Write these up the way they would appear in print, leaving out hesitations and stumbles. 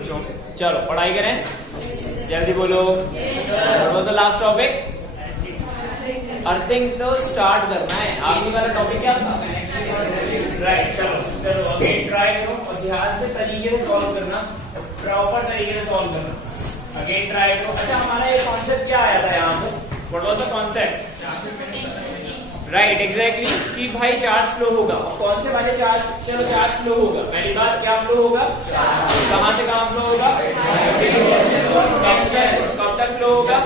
बच्चों, चलो पढ़ाई करें, जल्दी बोलो। What was the last topic? Earthing तो स्टार्ट करना है। आगे वाला टॉपिक क्या था? राइट, चलो अगेन ट्राई करो और ध्यान से तरीके से सॉल्व करना, प्रॉपर तरीके से सॉल्व करना। अगेन ट्राई करो। अच्छा, हमारा ये कॉन्सेप्ट क्या आया था यहाँ पे? What was the concept? Right, exactly, कि भाई चार्ज फ्लो होगा। और कौन से वाले चार्ज? चलो चार्ज फ्लो होगा। पहली बात, क्या फ्लो होगा? कहां से कहां फ्लो होगा? कब तक फ्लो होगा?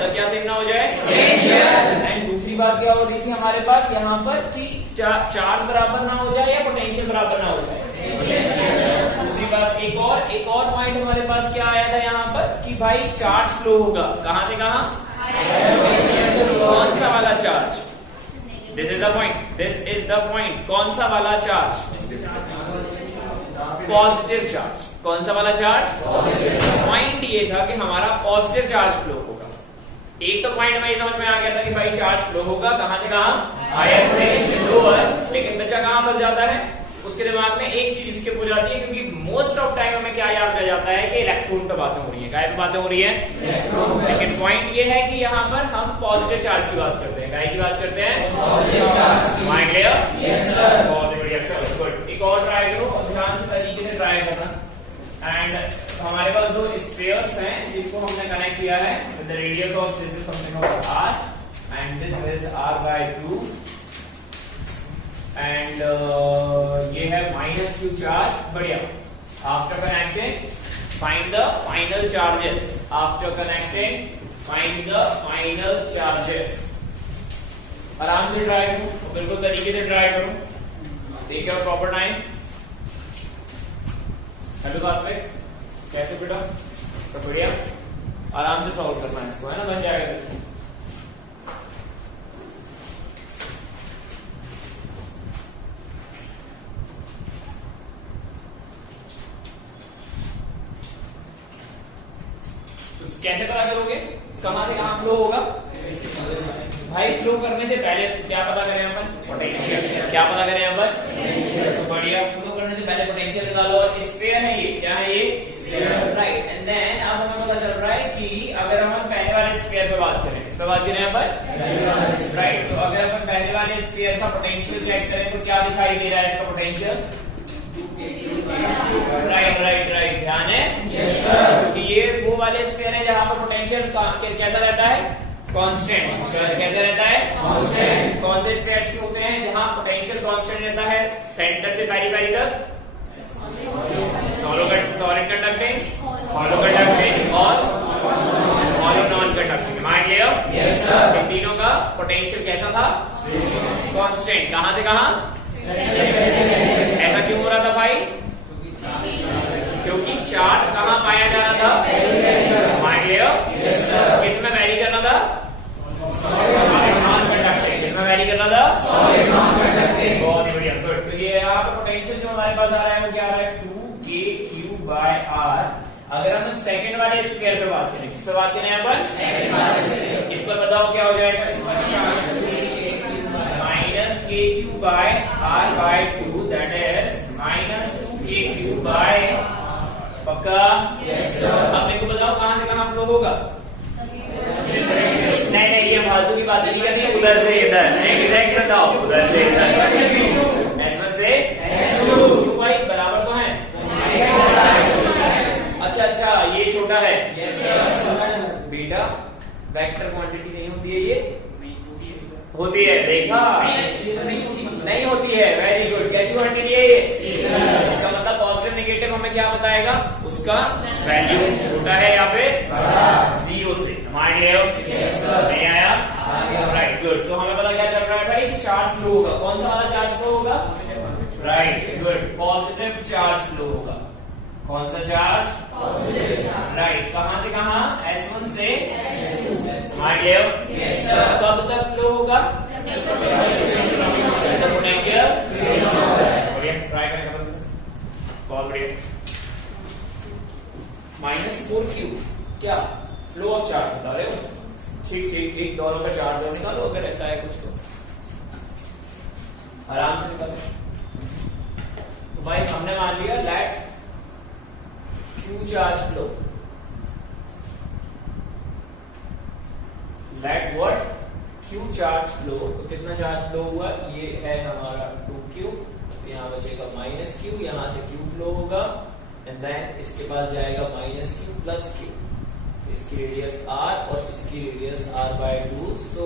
तो क्या सिग्नल हो जाए? एंड दूसरी बात क्या हो रही थी हमारे पास यहाँ पर कि चार्ज बराबर ना हो जाए या पोटेंशियल बराबर ना हो जाए। दूसरी बात, एक और पॉइंट हमारे पास क्या आया था यहाँ पर कि भाई चार्ज फ्लो होगा। कहां से कहां? कौन सा वाला charge? This is the point. कौन सा वाला चार्ज? Positive charge. कौन सा वाला चार्ज? पॉइंट ये था कि हमारा पॉजिटिव चार्ज फ्लो होगा। एक तो पॉइंट हमें समझ में आ गया था कि भाई चार्ज फ्लो होगा कहां से कहां? हायर से लोअर। लेकिन बच्चा कहां फंस जाता है? उसके दिमाग में एक चीज स्किप हो जाती है, क्योंकि मोस्ट ऑफ टाइम हमें क्या याद रह जाता है कि इलेक्ट्रॉन पे बातें हो रही है। क्या पे बातें हो रही है? लेकिन पॉइंट ये है कि यहाँ पर हम पॉजिटिव चार्ज की बात करते हैं। क्या की बात करते हैं? Mind clear? बहुत बढ़िया, चलो गुड। एक और ट्राई करो और ध्यान से तरीके से ट्राई करना। एंड हमारे पास दो स्फीयर्स हैं जिनको हमने कनेक्ट किया है with the radius of this is something of r and this is r/2 and ये है -q चार्ज। बढ़िया। After connecting find the final charges. After connecting find the final charges. आराम से ट्राई करो, बिल्कुल तरीके से ट्राई करो। Take your proper time. Hello Satvik, कैसे बेटा? सब बढ़िया? आराम से सॉल्व करना है इसको, है ना? बन जाएगा। कैसे पता करोगे कहां से कहां फ्लो होगा? भाई फ्लो करने से पहले क्या पता करें अपन? पोटेंशियल। क्या पता करें अपन? तो बढ़िया, फ्लो करने से पहले पोटेंशियल निकालो। और स्फीयर है ये, क्या है ये? राइट। एंड देन अब हमें पता चल रहा है कि अगर हम पहले वाले स्फीयर पे बात करें, किस पे बात करें अपन? राइट। तो अगर अपन पहले वाले स्फीयर का पोटेंशियल चेक करें तो क्या दिखाई दे रहा है इसका पोटेंशियल? राइट, ध्यान है? क्योंकि ये वो वाले स्फीयर है जहां पर पोटेंशियल कैसा रहता है? कांस्टेंट। कैसा रहता है? कांस्टेंट। कौन से स्फीयर्स होते हैं जहां पोटेंशियल कांस्टेंट रहता है? सेंटर से पेरिफेरी तक सॉलिड कंडक्टिंग, हॉलो कंडक्टिंग और hollow non conducting. Mind clear? Yes sir. इन तीनों का पोटेंशियल कैसा था? कांस्टेंट। कहां से कहां? ऐसा क्यों हो रहा था भाई? क्योंकि चार्ज कहां पाया जा रहा था? Mind clear? Yes sir. किस में वैरी करना था? Solid non conducting. किस में वैरी करना था? Solid non conducting. बहुत ही बढ़िया, गुड। तो ये यहाँ पे पोटेंशियल जो हमारे पास आ रहा है वो क्या आ रहा है? 2kq/r। अगर हम सेकंड वाले स्फीयर पे बात करें, किस पे बात करें यहाँ पर? इस पर बताओ क्या हो जाएगा? इस पर -kq/r/2 दैट इज -2kq/। पक्का? Yes sir. अब मेरे को बताओ कहां से कहां फ्लो होगा? नहीं, ये फालतू की बात नहीं करनी है। उधर से इधर एग्जैक्ट बताओ। उधर से इधर S1 से S2 भाई बराबर तो है। अच्छा, ये छोटा है। Yes sir. बेटा वेक्टर क्वांटिटी नहीं होती है ये? होती है। देखा? नहीं होती है। Very good. कैसी क्वांटिटी है ये? इसका मतलब पॉजिटिव नेगेटिव हमें क्या बताएगा? उसका वैल्यू छोटा है या फिर 0 से। Mind clear? नहीं आया? Right, good. तो हमें पता क्या चल रहा है भाई कि चार्ज फ्लो होगा। कौन सा वाला चार्ज फ्लो होगा? Right, good. Positive charge flow होगा। कौन सा चार्ज? पॉजिटिव। राइट। कहां से कहां? S1 से माइंड क्लियर? Yes sir. कब तक फ्लो होगा? पोटेंशियल बढ़िया। ट्राई करें, बहुत बढ़िया। -4q क्या फ्लो ऑफ चार्ज बता रहे हो? ठीक, दोनों का चार्ज और निकालो अगर ऐसा है कुछ तो। आराम से निकालो। तो भाई हमने मान लिया that Q charge flow. Let what? Q charge flow. तो कितना चार्ज फ्लो हुआ? ये है हमारा 2Q, यहाँ बचेगा -Q, यहाँ से Q फ्लो होगा एंड देन इसके पास जाएगा -Q प्लस Q. इसकी रेडियस R और इसकी radius R/2. So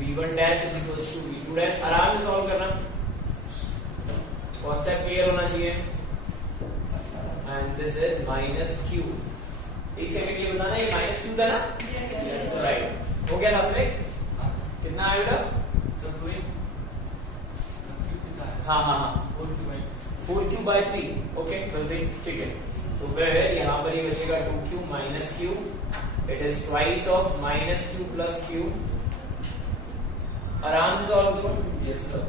V1 dash is equals to V2 dash. आराम से सॉल्व करना, कॉन्सेप्ट क्लियर होना चाहिए. And this is -Q. एक सेकंड ये बताना, ये -Q था ना? Yes right. हो गया साथ में कितना आया बेटा? हाँ 4Q/3. ओके ठीक है. तो फिर यहाँ पर ये बचेगा 2Q minus Q. It is twice of -Q plus Q. आराम से सॉल्व करो. Yes sir.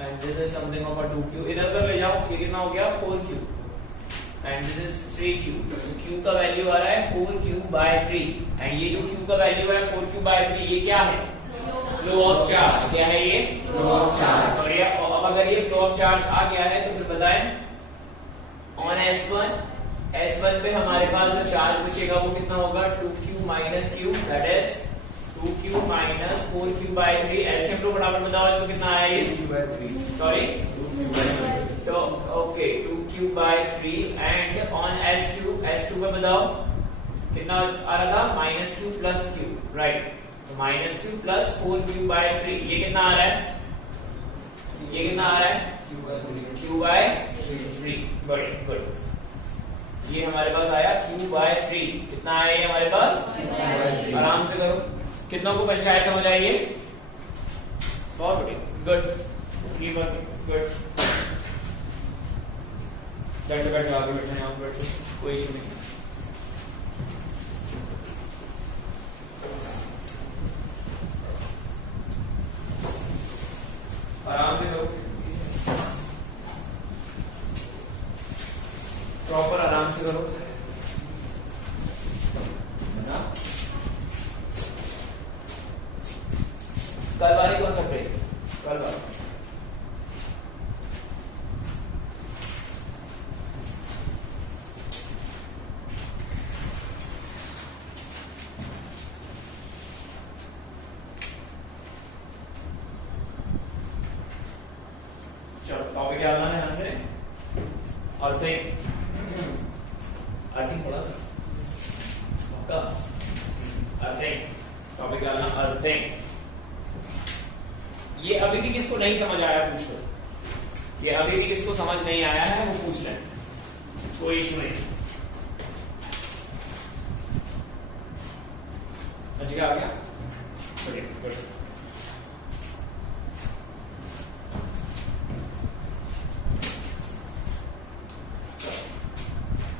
And this is something of a 2Q. इधर उधर ले जाओ. ये कितना हो गया? 4Q. And this is 3Q. तो Q का वैल्यू आ रहा है 4Q/3. एंड ये जो Q का वैल्यू है 4Q/3, ये क्या है? Flow of charge. क्या है ये? Flow of charge. और ये अब अगर ये फ्लो ऑफ चार्ज आ गया है तो फिर बताएं ऑन S1 पे हमारे पास जो चार्ज बचेगा वो कितना होगा? 2Q minus Q. That is 2Q minus 4Q/3. LCM लो फटाफट बताओ इसको कितना आया ये? 2Q/3. Sorry 2Q/3. तो okay 2Q/3. And on S2 पे बताओ कितना आ रहा था? -Q plus Q. राइट. तो -Q प्लस 4Q/3. ये कितना आ रहा है? ये कितना आ रहा है? Q/3. गुड. ये हमारे पास आया Q/3. कितना आया ये हमारे पास? आराम से करो. कितनों को पंचायत समझ आई ये? बहुत बढ़िया. गुड. गुड. बैठो आगे बैठो, यहाँ पे बैठो, कोई इशू नहीं. आराम से करो, प्रॉपर आराम से करो. कल वाली कौन सा ब्रेक? कल वाली टॉपिक याद आना ध्यान से. अर्थिंग थोड़ा सा पक्का. अर्थिंग टॉपिक याद आना. अर्थिंग ये अभी भी किसको नहीं समझ आया पूछ लो. ये अभी भी किसको समझ नहीं आया है वो पूछ लें, कोई इशू नहीं. समझ गया? आ गया? गुड.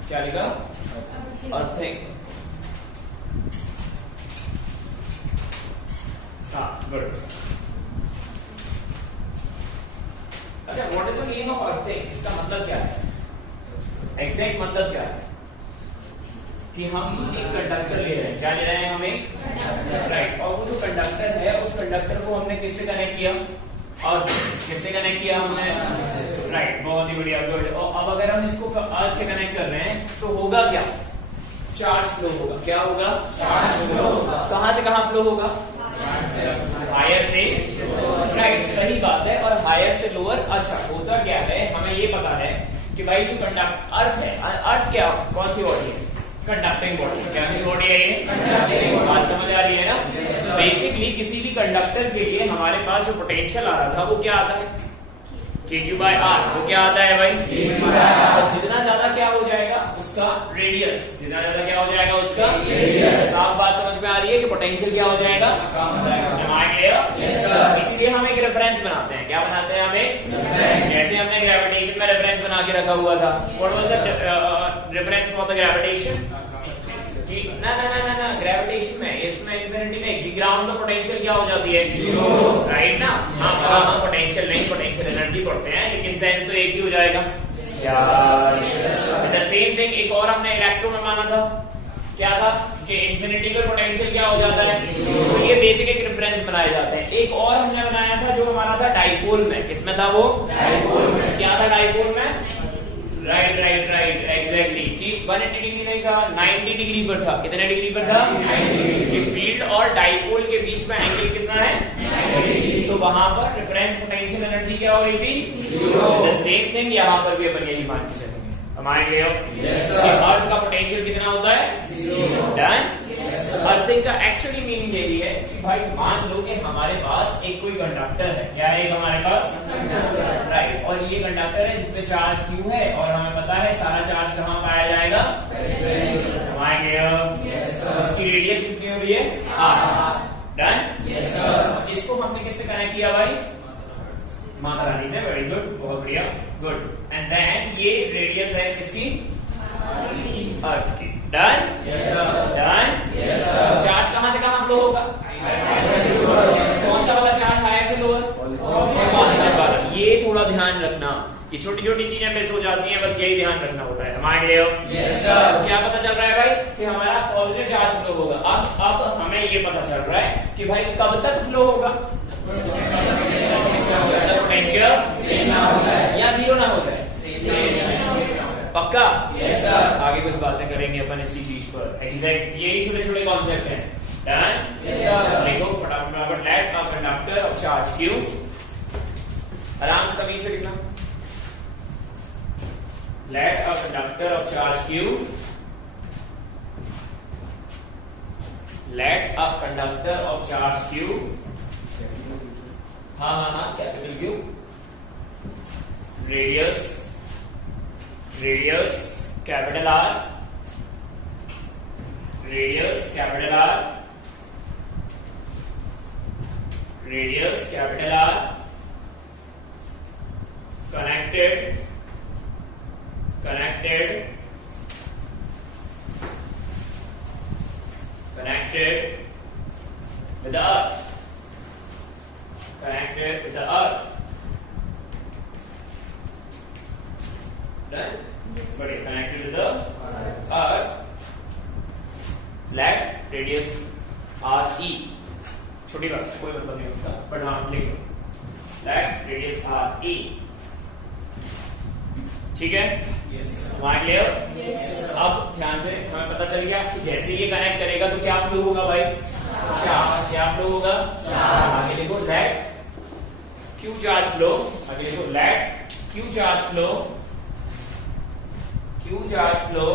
क्या लिखा? अर्थिंग. हाँ गुड. अच्छा, what is the meaning of earthing? इसका मतलब क्या है? एग्जैक्ट मतलब क्या है? कि हम एक कंडक्टर ले रहे हैं. क्या ले रहे हैं हम? एक कंडक्टर. राइट. और वो जो कंडक्टर है उस कंडक्टर को हमने किससे कनेक्ट किया? और किससे कनेक्ट किया हमने? राइट. बहुत ही बढ़िया. गुड. और अब अगर हम इसको अर्थ से कनेक्ट कर रहे हैं तो होगा क्या? चार्ज फ्लो होगा. क्या होगा? चार्ज फ्लो होगा. कहां से कहां फ्लो होगा? हायर से. राइट. सही बात है. और हायर से लोअर. अच्छा, होता क्या है, हमें ये पता है कि भाई जो अर्थ है, अर्थ क्या, कौन सी बॉडी है? Conducting body. क्या सी बॉडी है ये? कंडक्टिंग. बात समझ आ रही है ना? बेसिकली किसी भी कंडक्टर के लिए हमारे पास जो पोटेंशियल आ रहा था वो क्या आता है? KQ/R. वो क्या आता है भाई? और जितना ज्यादा क्या हो जाएगा उसका रेडियस, जितना ज्यादा क्या हो जाएगा उसका रेडियस. साफ बात समझ में आ रही है कि पोटेंशियल क्या हो जाएगा? कम हो जाएगा. इसलिए हम एक रेफरेंस बनाते हैं. क्या बनाते हैं? हमें जैसे हमने ग्रेविटेशन में रेफरेंस बना के रखा हुआ था. What was the reference for the gravitation? ना ग्रेविटेशन में, इसमें इन्फिनिटी में ग्राउंड में पोटेंशियल क्या हो जाती है? जीरो. राइट ना? हम पोटेंशियल नहीं, पोटेंशियल एनर्जी पढ़ते हैं, लेकिन सेंस तो एक ही हो जाएगा यार. द सेम थिंग एक और हमने इलेक्ट्रो में माना था. क्या था? कि इन्फिनिटी में पोटेंशियल क्या हो जाता है? तो ये बेसिक एक रेफरेंस बनाए जाते हैं. एक और हमने बनाया था जो हमारा था डाइपोल में. किसमें था वो? डाइपोल में. क्या था डाइपोल में? राइट. एग्जैक्टली. एग्जैक्टली कि 180 डिग्री नहीं था, 90 डिग्री पर था। कितने डिग्री पर था? 90 कि फील्ड और डाइपोल के बीच में एंगल कितना है? 90। तो वहां पर रेफरेंस पोटेंशियल एनर्जी क्या हो रही थी? 0। द सेम थिंग यहाँ पर भी अपन यही मान के चलेंगे। हमारे लिए अर्थ का पोटेंशियल कितना होता है? 0। डन। अर्थिंग का एक्चुअली मीनिंग यही है कि भाई मान लो कि हमारे पास एक कोई कंडक्टर है। क्या है हमारे पास? राइट। और ये कंडक्टर है जिसपे चार्ज Q है और हमें पता है सारा चार्ज कहाँ पाया जाएगा? उसकी रेडियस कितनी हो रही है? R। डन। इसको हमने किससे कनेक्ट किया भाई? माता रानी से। वेरी गुड, बहुत बढ़िया, गुड। एंड देन ये रेडियस है किसकी? अर्थ की। डन। डन। चार्ज कहां से कहां फ्लो होगा? कौन सा वाला चार्ज? हायर से लोअर? ये थोड़ा ध्यान रखना, ये छोटी छोटी चीजें मिस हो जाती हैं, बस यही ध्यान रखना होता है। हमारे लिए क्या पता चल रहा है भाई कि हमारा पॉजिटिव चार्ज फ्लो होगा। अब हमें ये पता चल रहा है कि भाई कब तक फ्लो होगा? या 0 ना हो जाए। पक्का? आगे कुछ बातें करेंगे अपन इसी चीज पर। एग्जैक्ट यही छोटे छोटे कॉन्सेप्ट हैं। डन। देखो फटाफट। Let a conductor of charge Q, आराम से तमीज से लिखना। Let a conductor of charge Q, let a conductor of charge Q, हाँ, capital Q, radius capital R, radius capital R, radius capital R, connected with the earth, connected with the earth. Done? But it connected with the earth. Let radius RE. छोटी बात, कोई मतलब नहीं उसका, but हाँ लिखो। Let radius RE. ठीक है? हमारे क्लियर? अब ध्यान से हमें पता चल गया कि जैसे ये कनेक्ट करेगा तो क्या फ्लो होगा भाई? चार्ज। क्या फ्लो होगा? आगे लिखो लेट Q चार्ज फ्लो। आगे लिखो let Q charge flow, Q charge flow,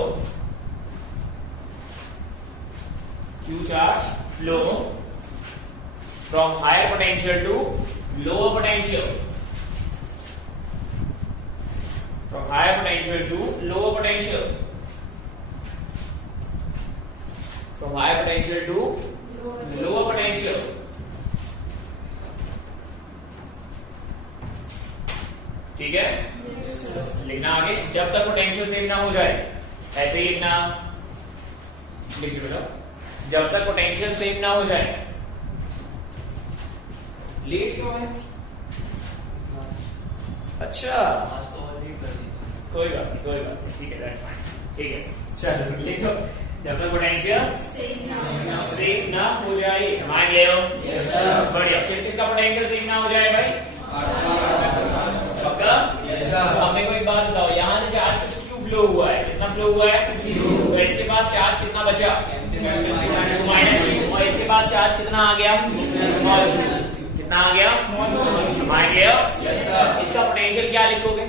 Q charge flow from higher potential to lower potential, from higher potential to lower potential, from higher potential to lower potential. ठीक है? लिखना आगे, जब तक potential same ना हो जाए। ऐसे ही लिखना, लिख लो, जब तक पोटेंशियल सेम ना हो जाए। लेट क्यों है? अच्छा, कोई बात नहीं, ठीक है, ठीक है, चलो लिखो, जब तक पोटेंशियल सेम ना हो जाए। मान ले बढ़िया। किसका पोटेंशियल सेम ना हो जाए भाई? पक्का? अब मेरे को एक बात बताओ, यहाँ से चार्ज कुछ क्यों फ्लो हुआ है? कितना फ्लो हुआ है? तो इसके पास चार्ज कितना बचा? -Q। और इसके पास चार्ज कितना आ गया? कितना आ गया? मान गया। इसका पोटेंशियल क्या लिखोगे?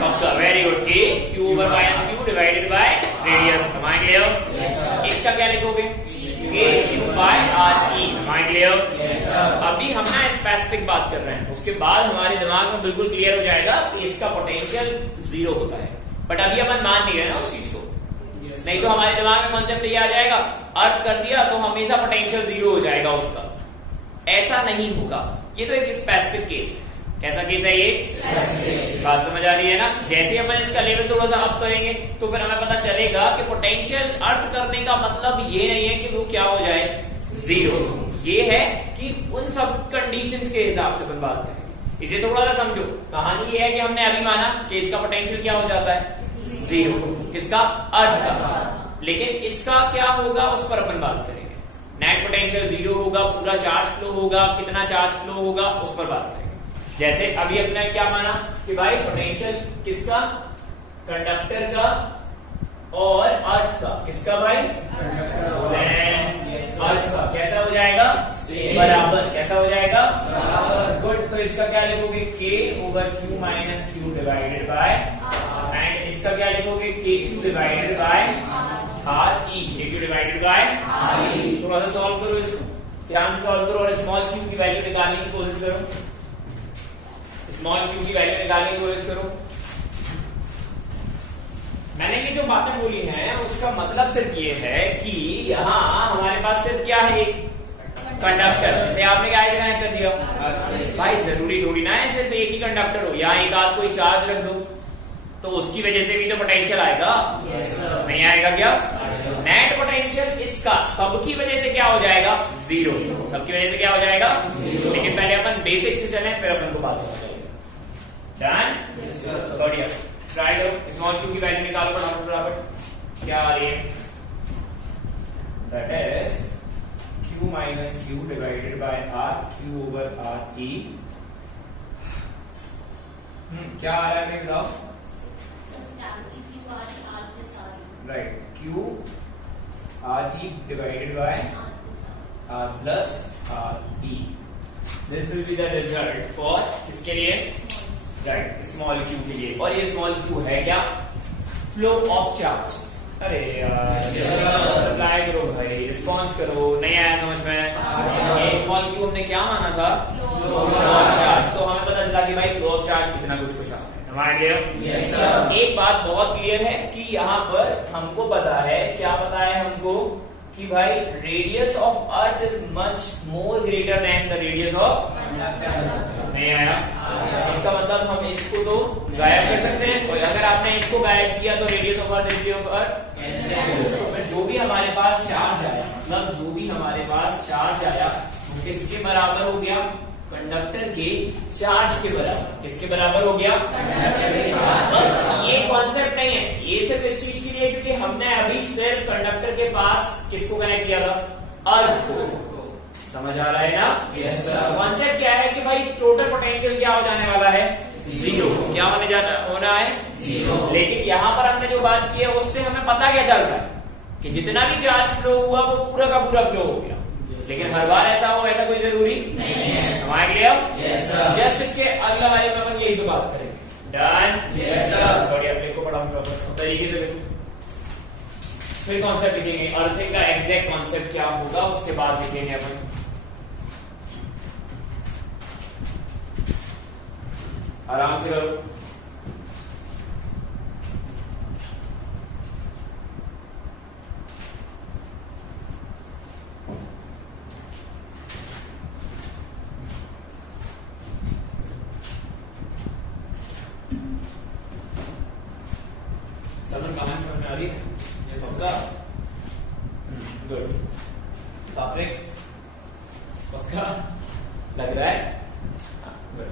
पक्का, very good. Q/-Q divided by radius. मान लिया। इसका क्या लिखोगे? Q/RE। मान लिया। अभी हम ना स्पेसिफिक बात कर रहे हैं, उसके बाद हमारे दिमाग में बिल्कुल क्लियर हो जाएगा कि इसका पोटेंशियल 0 होता है। बट अभी अपन मान नहीं रहे ना उस चीज को, नहीं तो हमारे दिमाग में कॉन्सेप्ट ये आ जाएगा, अर्थ कर दिया तो हमेशा पोटेंशियल 0 हो जाएगा उसका। ऐसा नहीं होगा, ये तो एक स्पेसिफिक केस है। कैसा केस है ये? बात समझ आ रही है ना? जैसे अपन इसका लेवल थोड़ा सा अप करेंगे तो फिर हमें पता चलेगा कि पोटेंशियल अर्थ करने का मतलब ये नहीं है कि वो क्या हो जाए? 0। ये है कि उन सब कंडीशंस के हिसाब से अपन बात करेंगे। इसे थोड़ा सा समझो। कहानी ये है कि हमने अभी माना कि इसका पोटेंशियल क्या हो जाता है? 0। किसका? अर्थ का। लेकिन इसका क्या होगा उस पर अपन बात करेंगे। नेट पोटेंशियल 0 होगा, पूरा चार्ज फ्लो होगा, कितना चार्ज फ्लो होगा उस पर बात करेंगे। जैसे अभी अपने क्या माना कि भाई पोटेंशियल किसका? कंडक्टर का और अर्थ का, किसका भाई? अर्थ का। कैसा हो जाएगा? बराबर। कैसा हो जाएगा? गुड। तो इसका क्या लिखोगे? K over Q minus Q divided by, and इसका क्या लिखोगे? KQ divided by RE। KQ divided by RE। थोड़ा सा सॉल्व करो इसको, ध्यान से सॉल्व करो और स्मॉल q की वैल्यू निकालने की कोशिश करो। स्मॉल q की वैल्यू निकालने की कोशिश करो। मैंने ये जो बातें बोली हैं उसका मतलब सिर्फ ये है कि यहाँ हमारे पास सिर्फ क्या है? एक कंडक्टर। जैसे आपने क्या कनेक्ट कर दिया भाई, जरूरी थोड़ी ना है सिर्फ एक ही कंडक्टर हो। यहाँ एक आध कोई चार्ज रख दो तो उसकी वजह से भी तो पोटेंशियल आएगा। नहीं आएगा क्या? नेट पोटेंशियल इसका सबकी वजह से क्या हो जाएगा? जीरो। सबकी वजह से क्या हो जाएगा? लेकिन पहले अपन बेसिक से चलें, फिर अपन को बात समझ आएगी। डन? बढ़िया। ट्राई करो, स्मॉल q की वैल्यू निकालो फटाफट। क्या आ रही है? That is q minus q divided by r, q over r e। क्या आ रहा है? मैं बताओ। Right, q r e divided by r plus r e। This will be the result for किसके लिए? राइट, स्मॉल q के लिए। और ये स्मॉल q है क्या? Flow of charge. अरे यार रिप्लाई करो भाई, रिस्पॉन्स करो। नहीं आया समझ में? ये स्मॉल q हमने क्या माना था? Flow of charge. तो हमें पता चला कि भाई फ्लो ऑफ चार्ज कितना कुछ आता है। हमारे लिए एक बात बहुत क्लियर है कि यहाँ पर हमको पता है, क्या पता है हमको? कि भाई radius of earth is much more greater than the radius of. नहीं आया? इसका मतलब हम इसको तो गायब कर सकते हैं, और अगर आपने इसको गायब किया तो radius of earth, radius of earth. तो फिर जो भी हमारे पास चार्ज आया, मतलब जो भी हमारे पास चार्ज आया वो किसके बराबर हो गया? कंडक्टर के चार्ज के बराबर। किसके बराबर हो गया? बस ये कॉन्सेप्ट नहीं है, ये सिर्फ इस चीज के लिए क्योंकि हमने अभी सिर्फ कंडक्टर के पास किसको कनेक्ट किया था? अर्थ को। समझ आ रहा है ना? कॉन्सेप्ट क्या है कि भाई टोटल पोटेंशियल क्या हो जाने वाला है? जीरो। क्या होना है? जीरो। लेकिन यहाँ पर हमने जो बात की है उससे हमें पता क्या चल रहा है कि जितना भी चार्ज फ्लो हुआ वो पूरा का पूरा फ्लो हो गया। लेकिन हर बार ऐसा हो, ऐसा कोई जरूरी नहीं है। हमारे लिए जस्ट इसके अगला वाले में अपन यही तो बात करेंगे। डन? बढ़िया। देखो पढ़ाऊंगा तरीके से देखो, फिर कॉन्सेप्ट लिखेंगे। अर्थिंग का एग्जैक्ट कॉन्सेप्ट क्या होगा उसके बाद लिखेंगे अपन। आराम से करो। समझ कहानी समझ में आ रही है? ये पक्का? गुड। सात्विक पक्का लग रहा है? गुड।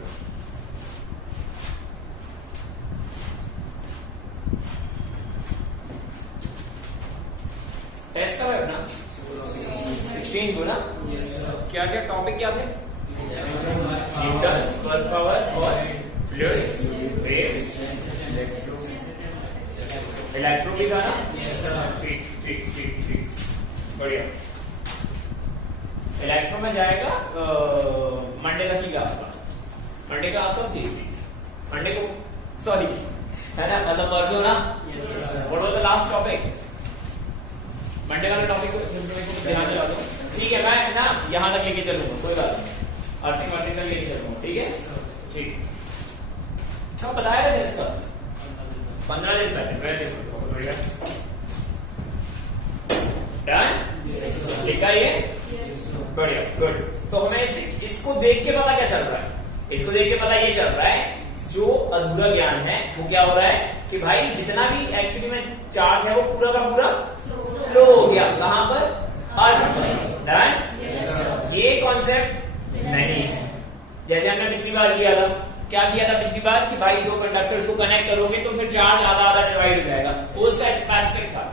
टेस्ट कब है अपना? 16 को ना? क्या क्या टॉपिक क्या थे? न्यूटन्स वर्क पावर और फ्लूइड्स, वेव्स, इलेक्ट्रो भी था ना? ठीक ठीक ठीक ठीक, बढ़िया। इलेक्ट्रो में जाएगा मंडे तक की क्लास का। मंडे का क्लास कब थी? मंडे को, सॉरी है ना, मतलब परसों ना? What was the last topic? Monday वाले टॉपिक को ध्यान दिला दो। ठीक है, मैं ना यहां तक लेके चलूंगा, कोई बात नहीं। अर्थिंग वर्थिंग तक लेके चलूंगा, ठीक है? ठीक। कब बताया था इसका? 15 दिन पहले। डन? लिखा ये? बढ़िया, गुड। तो हमें इसको देख के पता क्या चल रहा है? इसको देख के पता ये चल रहा है, जो अधूरा ज्ञान है वो क्या हो रहा है कि भाई जितना भी एक्चुअली में चार्ज है वो पूरा का पूरा फ्लो हो गया। कहां पर? अर्थ पर। डन? ये कॉन्सेप्ट नहीं है। जैसे हमने पिछली बार किया था, क्या किया था पिछली बार कि भाई दो कंडक्टर्स को कनेक्ट करोगे तो फिर चार्ज आधा आधा डिवाइड हो जाएगा, वो उसका स्पेसिफिक था।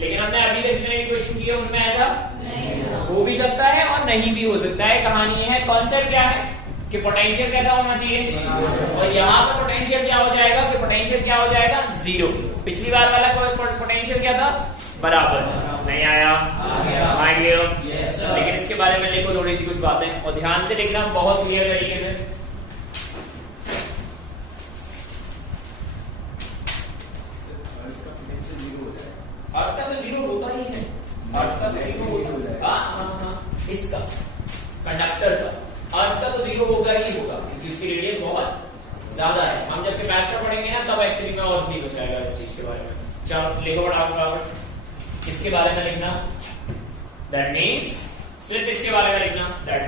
लेकिन हमने अभी तक जितने भी क्वेश्चन किए उनमें ऐसा हो भी सकता है और नहीं भी हो सकता है। कहानी है, कॉन्सेप्ट क्या है कि पोटेंशियल कैसा होना चाहिए, और यहाँ पर पोटेंशियल क्या हो जाएगा कि पोटेंशियल क्या हो जाएगा? जीरो। पिछली बार वाला पोटेंशियल क्या था? बराबर। नहीं आया? आ गया। लेकिन इसके बारे में देखो थोड़ी सी कुछ बातें, और ध्यान से देखना बहुत क्लियर तरीके से। अर्थ का तो जीरो होता ही है, अर्थ का तो जीरो होता है। इसका कंडक्टर का अर्थ का तो जीरो होगा ही होगा, क्योंकि उसकी रेडियस बहुत ज्यादा है। हम जब कैपेसिटर पढ़ेंगे ना तब एक्चुअली में और ठीक हो जाएगा इस चीज के बारे में। चलो लिखो फटाफट इसके बारे में लिखना। दैट मीन्स सिर्फ इसके बारे में लिखना। दैट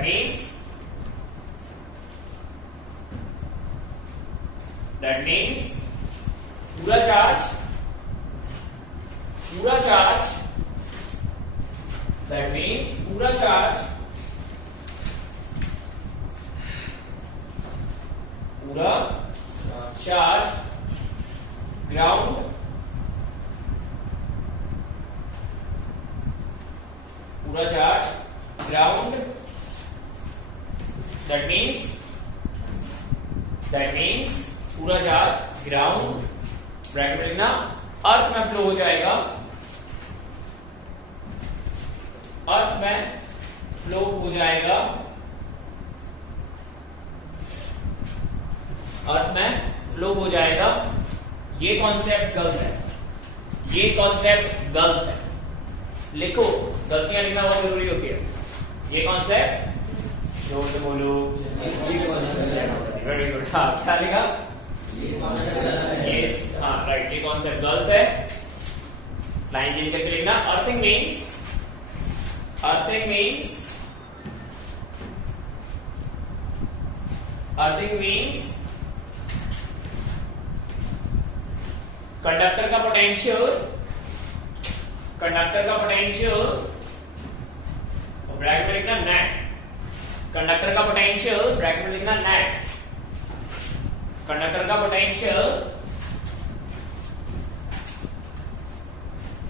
मीन्स पूरा चार्ज दैट मीन्स पूरा चार्ज ग्राउंड दैट मीन्स पूरा चार्ज ग्राउंड ब्रैकेट में लिखना अर्थ में फ्लो हो जाएगा, अर्थ में फ्लो हो जाएगा, अर्थ में फ्लो हो जाएगा। ये कॉन्सेप्ट गलत है, ये कॉन्सेप्ट गलत है। लिखो, गलतियां लिखना बहुत जरूरी होती है। ये कॉन्सेप्ट जोर से बोलो। Very good. हाँ क्या लिखा? यस, हाँ राइट, ये कॉन्सेप्ट गलत है। लाइन चेंज करके लिखना। अर्थिंग मीन्स कंडक्टर का पोटेंशियल ब्रैकेट में लिखना नेट। कंडक्टर का पोटेंशियल ब्रैकेट में लिखना नेट। कंडक्टर का पोटेंशियल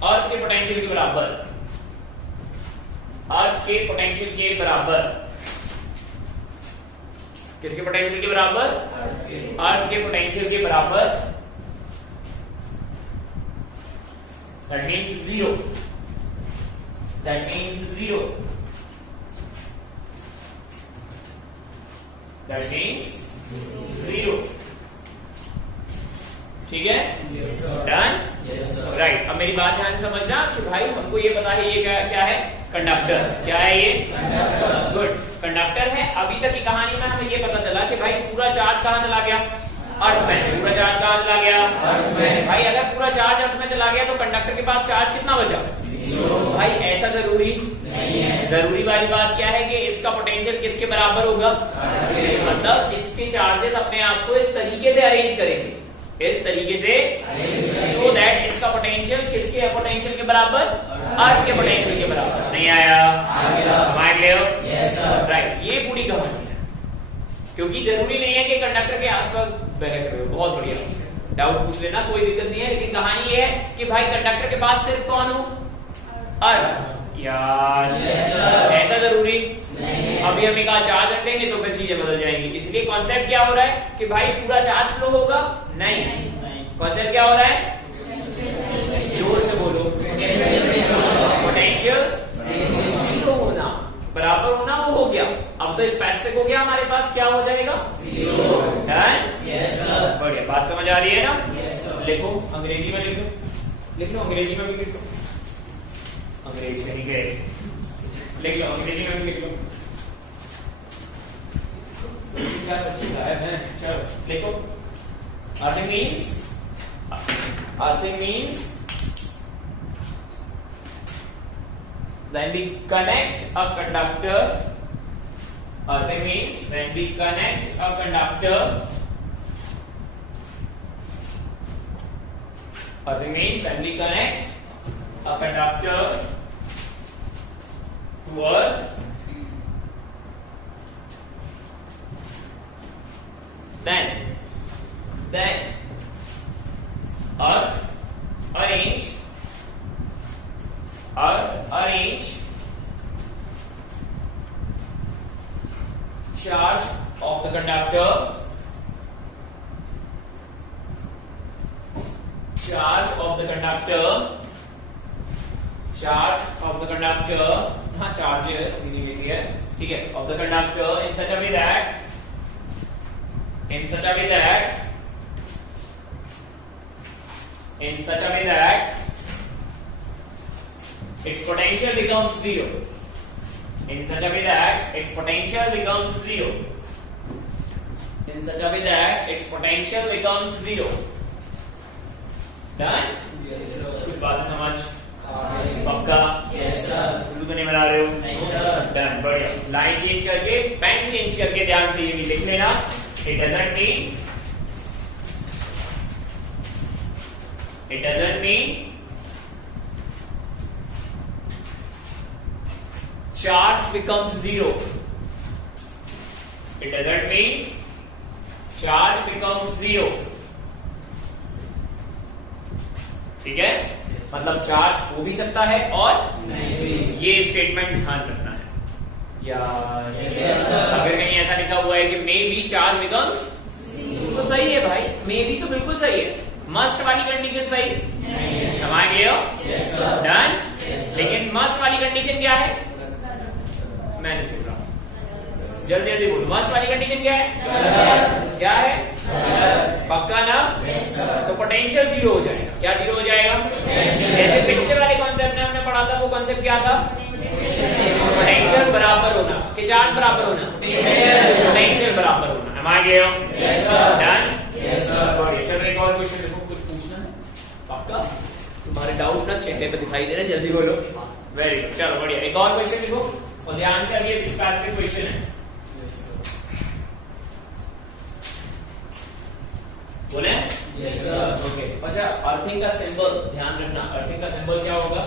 अर्थ के पोटेंशियल के बराबर, अर्थ के पोटेंशियल के बराबर। किसके पोटेंशियल के बराबर? अर्थ के पोटेंशियल के बराबर। That means zero. ठीक है? डन? राइट। अब मेरी बात ध्यान से समझना कि भाई हमको ये पता है ये क्या है? कंडक्टर। क्या है ये? गुड, कंडक्टर है। अभी तक की कहानी में हमें ये पता चला कि भाई पूरा चार्ज कहां चला गया? अर्थ में। पूरा चार्ज कहां चला गया? अर्थ में। भाई अगर पूरा चार्ज अर्थ में चला गया तो कंडक्टर के पास चार्ज कितना बचा? भाई ऐसा जरूरी नहीं है। जरूरी वाली बात क्या है कि इसका पोटेंशियल किसके बराबर होगा? मतलब इसके चार्जेस अपने आप को इस तरीके से अरेंज करेंगे, इस तरीके से, सो दैट इसका पोटेंशियल किसके पोटेंशियल के बराबर? अर्थ के पोटेंशियल के बराबर। नहीं आया? मान लो। राइट, ये पूरी कहानी है। क्योंकि जरूरी नहीं है कि कंडक्टर के आसपास बह करो। बहुत बढ़िया, डाउट पूछ लेना, कोई दिक्कत नहीं है। लेकिन कहानी ये है कि भाई कंडक्टर के पास सिर्फ कौन हो? अर्थ। यार ऐसा जरूरी नहीं। अभी हमें कहा चार्ज रख देंगे तो फिर चीजें बदल जाएंगी। इसलिए कॉन्सेप्ट क्या हो रहा है कि भाई पूरा चार्ज फ्लो होगा? नहीं। कॉन्सेप्ट क्या हो रहा है? जोर से बोलो। पोटेंशियल जीरो होना, बराबर होना, वो हो गया। अब तो स्पेसिफिक हो गया हमारे पास, क्या हो जाएगा? बढ़िया, बात समझ आ रही है ना? लिखो, अंग्रेजी में लिख लो, अंग्रेजी में भी लिख लो। अंग्रेजी में नहीं गए, लिख लो, अंग्रेजी में भी लिख लो। क्या बच्चे गायब हैं? चलो लिखो। Earthing means when we connect a conductor, earthing means when we connect a conductor, earthing means when we connect a conductor to earth, then earth arrange charge of the conductor charge of the conductor, हाँ charges meaning लिखी है, ठीक है, of the conductor in such a way that its potential becomes zero. In such a way that its potential becomes zero. Done? Yes sir. कुछ बातें समझ? पक्का? Yes sir. उल्लू तो नहीं बना रहे हो? नहीं sir. Done. बढ़िया. लाइन चेंज करके, पेन चेंज करके ध्यान से ये भी लिख लेना. It doesn't mean charge becomes zero. It doesn't mean charge becomes zero. ठीक है, मतलब चार्ज हो भी सकता है और नहीं भी. ये स्टेटमेंट ध्यान रखना है यार. Yes sir. अगर कहीं ऐसा लिखा हुआ है कि मे बी चार्ज बिकम्स, तो सही है भाई, मे बी तो बिल्कुल सही है. मस्ट वाली कंडीशन सही नहीं. हमारे लिए Yes sir. Done. Yes sir. लेकिन मस्ट वाली कंडीशन क्या है? मैं नहीं चुप रहा, जल्दी जल्दी बोलो. मस्ट वाली कंडीशन क्या है? क्या है? पक्का ना? Yes sir. तो पोटेंशियल जीरो हो जाएगा. क्या जीरो हो जाएगा? जैसे पिछले वाले कॉन्सेप्ट में हमने पढ़ा था, वो कॉन्सेप्ट क्या था? पोटेंशियल बराबर होना कि चार्ज बराबर होना? पोटेंशियल बराबर होना. हम आ गए हो? Yes sir. Done. Yes sir. बढ़िया. चलो एक और क्वेश्चन देखो. कुछ पूछना है? पक्का? तुम्हारे डाउट ना चेहरे पे दिखाई दे रहे, जल्दी बोलो. Very good. चलो बढ़िया. एक और क्वेश्चन लिखो और ध्यान से. अभी स्पेसिफिक क्वेश्चन है. Yes sir. बोले? Yes sir. ओके. अच्छा, अर्थिंग का सिंबल ध्यान रखना. अर्थिंग का सिंबल क्या होगा?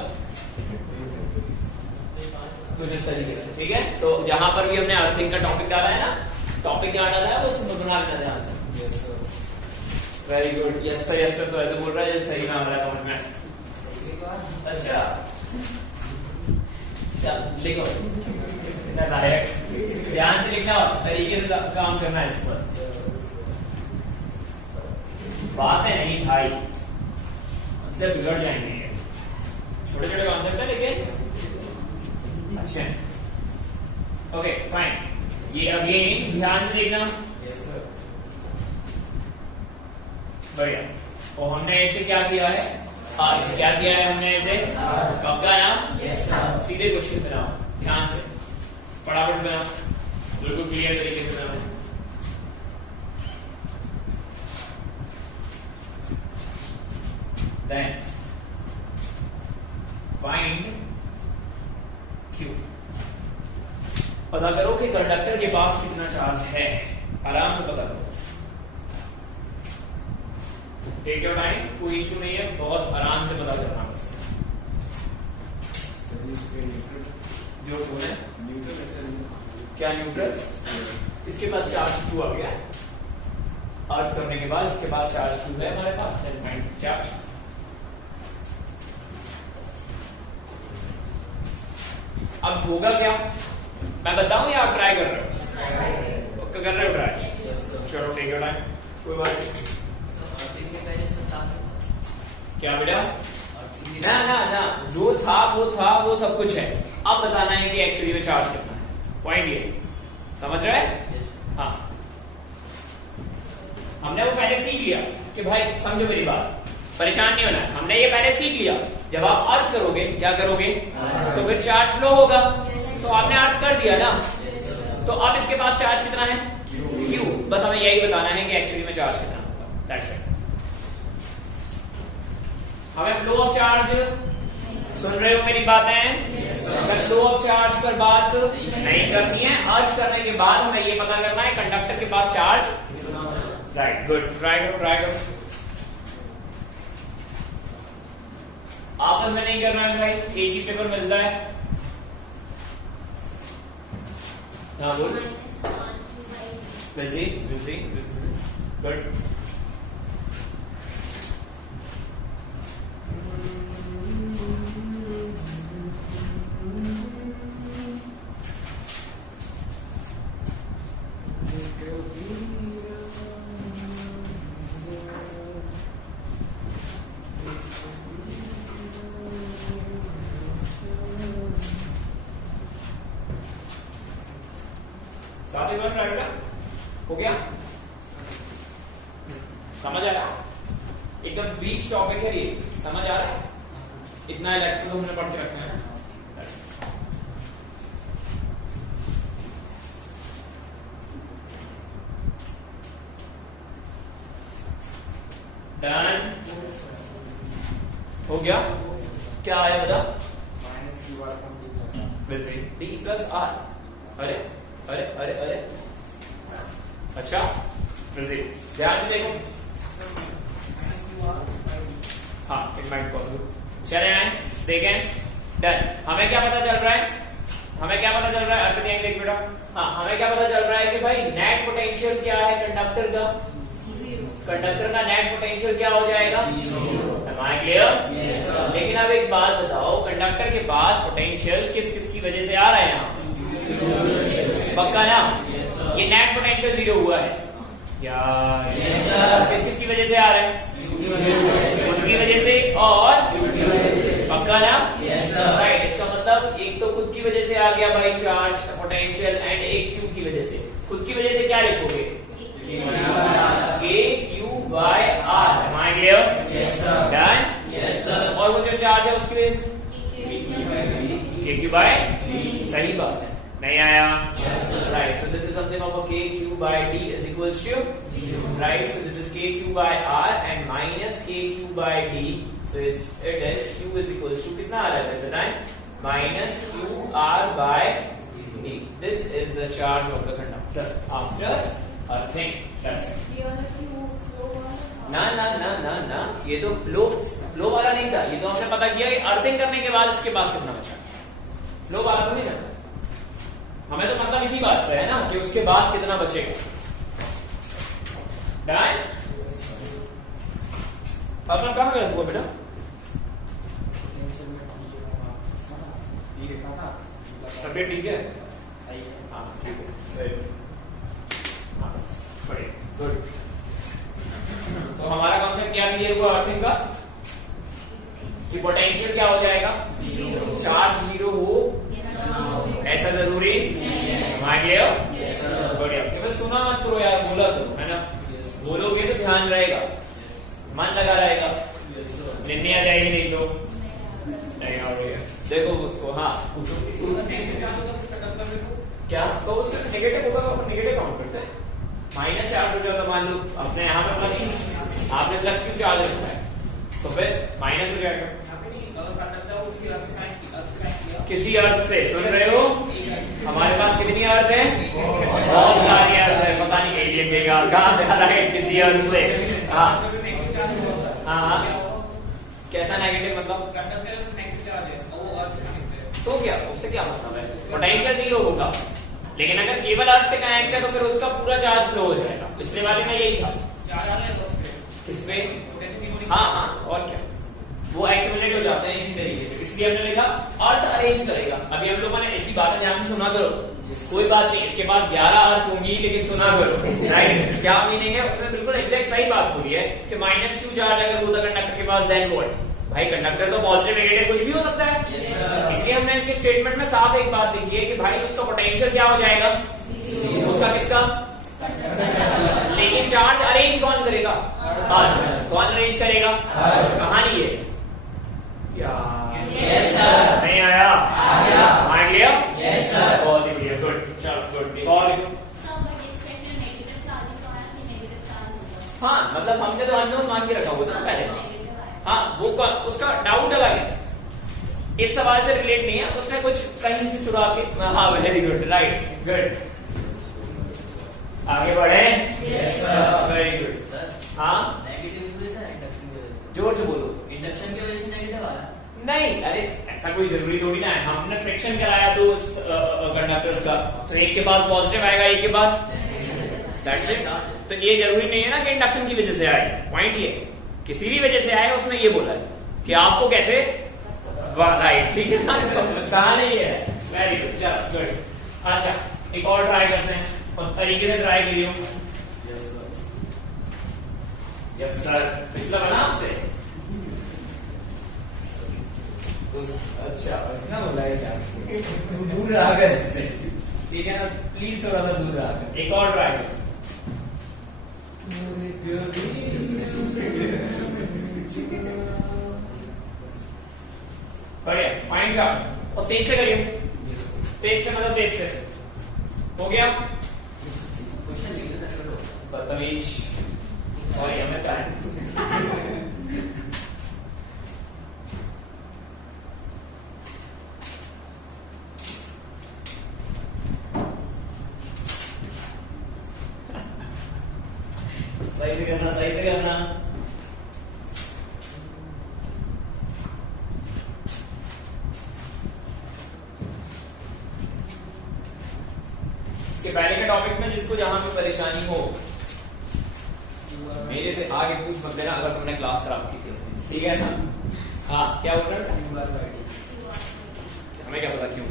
कुछ इस तरीके से, ठीक है. तो जहां पर भी हमने अर्थिंग का टॉपिक डाला है ना, टॉपिक जहां डाला है वो सिंबल बना लेना ध्यान से. Yes sir. Very good. Yes sir. तो ऐसे बोल रहा है जैसे सही में आ रहा है समझ में. अच्छा, चल लिखो. इतना लायक, ध्यान से लिखना, तरीके से काम करना है इस पर. बातें नहीं भाई, हमसे बिगड़ जाएंगे. छोटे छोटे कॉन्सेप्ट है लेकिन अच्छे हैं. Okay fine. ये अगेन ध्यान से देखना. Yes sir. बढ़िया. और हमने इसे क्या किया है? क्या किया है हमने इसे? पक्का ना? Yes sir. सीधे क्वेश्चन बनाओ, ध्यान से फटाफट बनाओ, बिल्कुल क्लियर तरीके से बनाओ. Then find Q. पता करो कि कंडक्टर के पास कितना चार्ज है. आराम से पता करो. टेक योर टाइम, कोई इशू नहीं है. बहुत आराम से पता करना बस. जो सुने क्या न्यूट्रल, इसके पास चार्ज Q आ गया. अर्थ करने के बाद इसके पास चार्ज Q है हमारे पास. चार्ज अब होगा क्या, मैं बताऊं या आप ट्राई कर रहे हो? कर रहे हो ट्राई? चलो टेक योर टाइम, कोई बात नहीं. क्या बेटा? ना ना ना, जो था वो सब कुछ है. अब बताना है कि एक्चुअली में चार्ज कितना है. पॉइंट ये समझ रहे हैं? हाँ, हमने वो पहले सीख लिया कि भाई समझो मेरी बात, परेशान नहीं होना है. हमने ये पहले सीख लिया. जब आप अर्थ करोगे, क्या करोगे? तो फिर चार्ज फ्लो होगा. तो आपने अर्थ कर दिया ना. तो अब इसके पास चार्ज कितना है? Q. बस हमें यही बताना है कि एक्चुअली में चार्ज कितना होगा. That's it. हमें फ्लो ऑफ चार्ज, सुन रहे हो मेरी बातें? हमें फ्लो ऑफ चार्ज पर बात नहीं करनी है. अर्थ करने के बाद हमें ये पता करना है कंडक्टर के पास चार्ज. Right, good. राइट. आपस में नहीं करना है भाई, एक ही पेपर मिलता है. हाँ बोल. गुड. समझ आया? एकदम बीच टॉपिक है ये, समझ आ रहा है? इतना इलेक्ट्रॉन तो हमने पढ़ के रखना है। डन हो गया? क्या आया बता? D plus R. अरे अरे अरे अरे अच्छा, ध्यान से देखो। हाँ, इट माइट पॉसिबल। चले आए, देखें, डन। हमें क्या पता चल रहा है? हमें क्या पता चल रहा है? अभी देख बेटा। हाँ, हमें क्या पता चल रहा है कि भाई नेट पोटेंशियल क्या है कंडक्टर का? कंडक्टर का नेट पोटेंशियल क्या हो जाएगा? Am I clear? लेकिन अब एक बात बताओ, कंडक्टर के पास पोटेंशियल किस किस की वजह से आ रहा है यहाँ? पक्का ना? ये नेट पोटेंशियल 0 हुआ है यार। किस किस की वजह से आ रहा है? खुद की वजह से और पक्का ना? राइट। इसका मतलब एक तो खुद की वजह से आ गया भाई चार्ज पोटेंशियल, एंड एक क्यू की वजह से। खुद की वजह से क्या लिखोगे? K/Q/R। Am I clear? Done? और वो जो चार्ज है उसकी वजह से KQ/D। सही बात है, नहीं आया? Right. So this is something of KQ/D is equals to 0. Right. So this is KQ/R and minus KQ/D. So it is Q is equals to कितना आ रहा है बताएं? Minus QR/D. This is the charge of the conductor after earthing. That's it. ना ना ना ना ना, ये तो फ्लो वाला नहीं था। ये तो हमने पता किया कि अर्थिंग करने के बाद इसके पास कितना बचा। फ्लो वाला तो नहीं करता। हमें तो मतलब इसी बात से है ना कि उसके बाद कितना बचेगा। डन? अपना कहाँ गया हुआ बेटा? तबियत ठीक है? हाँ ठीक है, गुड। तो हमारा कॉन्सेप्ट क्या क्लियर हुआ अर्थिंग का? कि पोटेंशियल क्या हो जाएगा? चार्ज 0 हो ऐसा जरूरी क्लियर? बढ़िया। केवल सुना मत करो यार, बोला तो है ना। बोलोगे तो ध्यान रहेगा, मन लगा रहेगा, निन्नी आ जाएगी नहीं तो नहीं आ रही है। देखो उसको, हाँ क्या तो उससे नेगेटिव होगा तो अपन नेगेटिव काउंट करते हैं। माइनस चार्ज हो जाता, मान लो अपने यहाँ पे प्लस ही, आपने प्लस क्यू चार्ज रखा है तो फिर माइनस हो जाएगा। किसी अर्थ से, सुन रहे हो? हमारे पास कितनी अर्थ है? बहुत सारी अर्थ है, पता नहीं एलियन देगा कहाँ जा रहा है किसी अर्थ से। हाँ हाँ, कैसा नेगेटिव मतलब? तो क्या उससे क्या मतलब है? पोटेंशियल 0 होगा, लेकिन अगर केवल अर्थ से कनेक्ट है तो फिर उसका पूरा चार्ज फ्लो हो जाएगा। पिछले वाले में यही था। किसपे? हाँ हाँ, और क्या, वो एक्यूमुलेट हो जाते हैं इसी तरीके से। इसलिए हमने लिखा अर्थ अरेंज करेगा। अभी हम लोगों ने इसकी बातें ध्यान से सुना करो। कोई बात नहीं, इसके पास 11 अर्थ होंगी लेकिन सुना करो। राइट? क्या मीनिंग है? उसने बिल्कुल एग्जैक्ट सही बात बोली है कि माइनस क्यू चार्ज अगर होता कंडक्टर के पास, देन व्हाट? भाई कंडक्टर तो पॉजिटिव नेगेटिव कुछ भी हो सकता है। इसलिए हमने इसके स्टेटमेंट में साफ एक बात लिखी है कि भाई उसका पोटेंशियल क्या हो जाएगा? उसका किसका? लेकिन चार्ज अरेंज कौन करेगा? कौन अरेंज करेगा? कहानी है नहीं आया? मान लिया? बहुत ही बढ़िया, गुड। चलो गुड। और हाँ, मतलब हमने तो अननोन मान के रखा हुआ था ना पहले। हाँ, वो उसका डाउट अलग है, इस सवाल से रिलेट नहीं है, उसने कुछ कहीं से चुरा के। हाँ वेरी गुड, राइट, गुड। आगे बढ़े? Very good. हाँ, जोर से बोलो। इंडक्शन की वजह से नेगेटिव आया? नहीं, अरे ऐसा कोई जरूरी थोड़ी ना है। हमने फ्रिक्शन कराया दो कंडक्टर्स का, तो एक के पास पॉजिटिव आएगा, एक के पास दैट्स इट। तो ये जरूरी नहीं है ना कि इंडक्शन की वजह से आए। पॉइंट ये किसी भी वजह से आए, उसने ये बोला है कि आपको कैसे, राइट, ठीक है ना? कहा नहीं है। वेरी गुड, चलो गुड। अच्छा, एक और ट्राई करते हैं, और तरीके से ट्राई करियो। यस सर, पिछला बना आपसे? अच्छा, इसने बोला है क्या? दूर रहा कर इससे, ठीक है ना? प्लीज थोड़ा सा दूर रहा कर। एक और ट्राई करो। और तेज से करिए, तेज से मतलब तेज से। हो गया? बदतमीज, सॉरी हमें क्या है। सही से करना, सही से करना। इसके पहले के टॉपिक्स में जिसको जहां पे परेशानी हो मेरे से आगे पूछ मत देना, अगर तुमने क्लास खराब की थी, ठीक है ना? हाँ, क्या उत्तर? हमें क्या पता क्यों?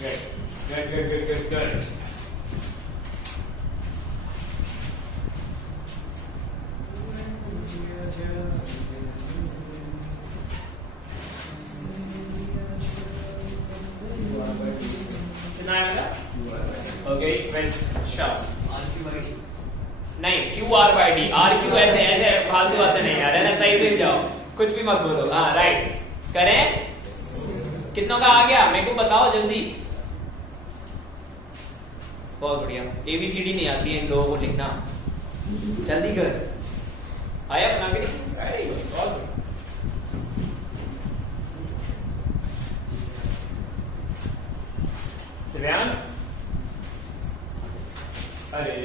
Good good good good good good. कितना है बेटा? Okay, well sharp. नहीं, Q R by D, R Q ऐसे ऐसे फालतू बातें नहीं यार, है ना? सही से जाओ, कुछ भी मत बोलो। हाँ राइट, करें? कितनों का आ गया मेरे को बताओ जल्दी। बहुत बढ़िया। ABCD नहीं आती है इन लोगों को लिखना, जल्दी कर। आया अपना के? बहुत बढ़िया। दिव्यांग, अरे